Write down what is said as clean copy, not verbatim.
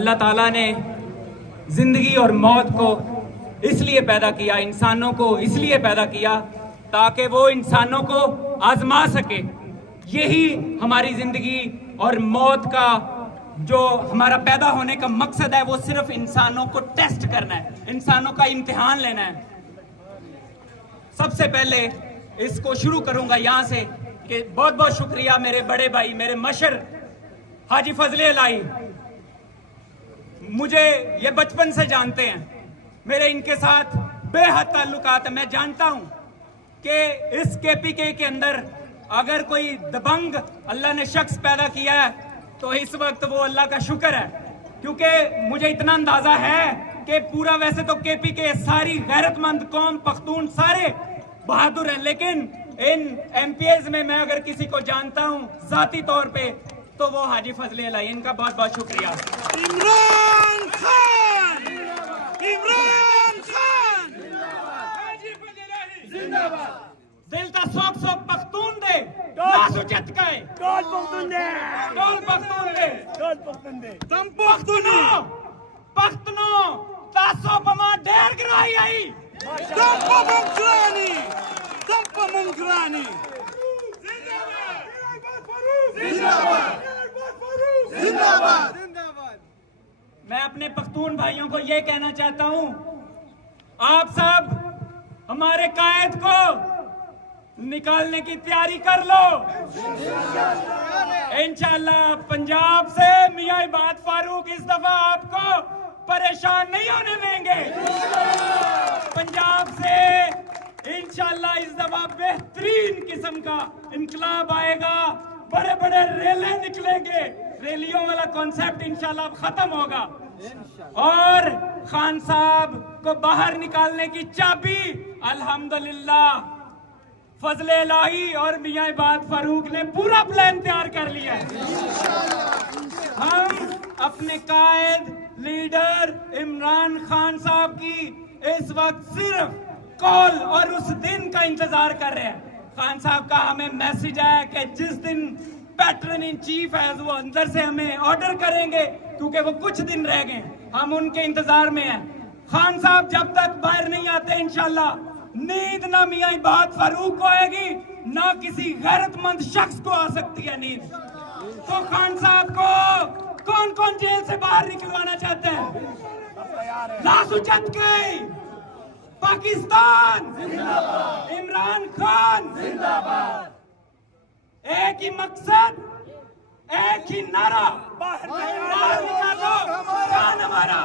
अल्लाह ताला ने जिंदगी और मौत को इसलिए पैदा किया, इंसानों को इसलिए पैदा किया ताकि वो इंसानों को आजमा सके। यही हमारी जिंदगी और मौत का जो हमारा पैदा होने का मकसद है, वो सिर्फ इंसानों को टेस्ट करना है, इंसानों का इम्तिहान लेना है। सबसे पहले इसको शुरू करूंगा यहां से कि बहुत बहुत शुक्रिया मेरे बड़े भाई, मेरे मशर हाजी फजले इलाही। मुझे ये बचपन से जानते हैं, मेरे इनके साथ बेहद ताल्लुकात है। मैं जानता हूं कि इस केपीके के अंदर अगर कोई दबंग अल्लाह ने शख्स पैदा किया है तो इस वक्त वो अल्लाह का शुक्र है, क्योंकि मुझे इतना अंदाजा है कि पूरा वैसे तो केपीके सारी गैरतमंद कौम पख्तून सारे बहादुर हैं, लेकिन इन एमपीएस में मैं अगर किसी को जानता हूं जाती तौर पे तो वो हाजी फजले इलाही। इनका बहुत बहुत शुक्रिया। इमरान खान, इमरान खान, हाजी फजले इलाही जिंदाबाद। दिल ता सोक सोक पख्तून दे, नासुचत काए डोल पख्तून दे, डोल पख्तून दे, डोल पख्तून दे। तुम पख्तनो तासो बमा ढेर गिराई आई। Tampa Munkrani, Tampa Munkrani, जिंदाबाद, जिंदाबाद, जिंदाबाद। मैं अपने पख्तून भाइयों को ये कहना चाहता हूं, आप सब हमारे कायद को निकालने की तैयारी कर लो। इंशाअल्लाह पंजाब से मियां इबाद फारूक इस दफा आपको परेशान नहीं होने देंगे। पंजाब से इंशाअल्लाह इस दफा बेहतरीन किस्म का इनकलाब आएगा, बड़े बड़े रेले निकलेंगे, रैलियों वाला कॉन्सेप्ट इंशाअल्लाह अब खत्म होगा और खान साहब को बाहर निकालने की चाबी अल्हम्दुलिल्लाह फजले इलाही और मियां इबाद फारूक ने पूरा प्लान तैयार कर लिया है। हम अपने कायद लीडर इमरान खान साहब की इस वक्त सिर्फ कॉल और उस दिन का इंतजार कर रहे हैं। खान साहब का हमें मैसेज आया कि जिस दिन पैटर्न इन चीफ है वो अंदर से हमें ऑर्डर करेंगे, क्योंकि वो कुछ दिन रह गए, हम उनके इंतजार में हैं। खान साहब जब तक बाहर नहीं आते इंशाल्लाह नींद ना मियां इबाद फारूक को आएगी, ना किसी गैरतमंद शख्स को आ सकती है नींद। तो खान साहब को कौन कौन जेल से बाहर निकलवाना चाहते हैं? लासूचत के पाकिस्तान जिंदाबाद, इमरान खान जिंदाबाद। एक ही मकसद, एक ही नारा, बाहर निकालो खान हमारा।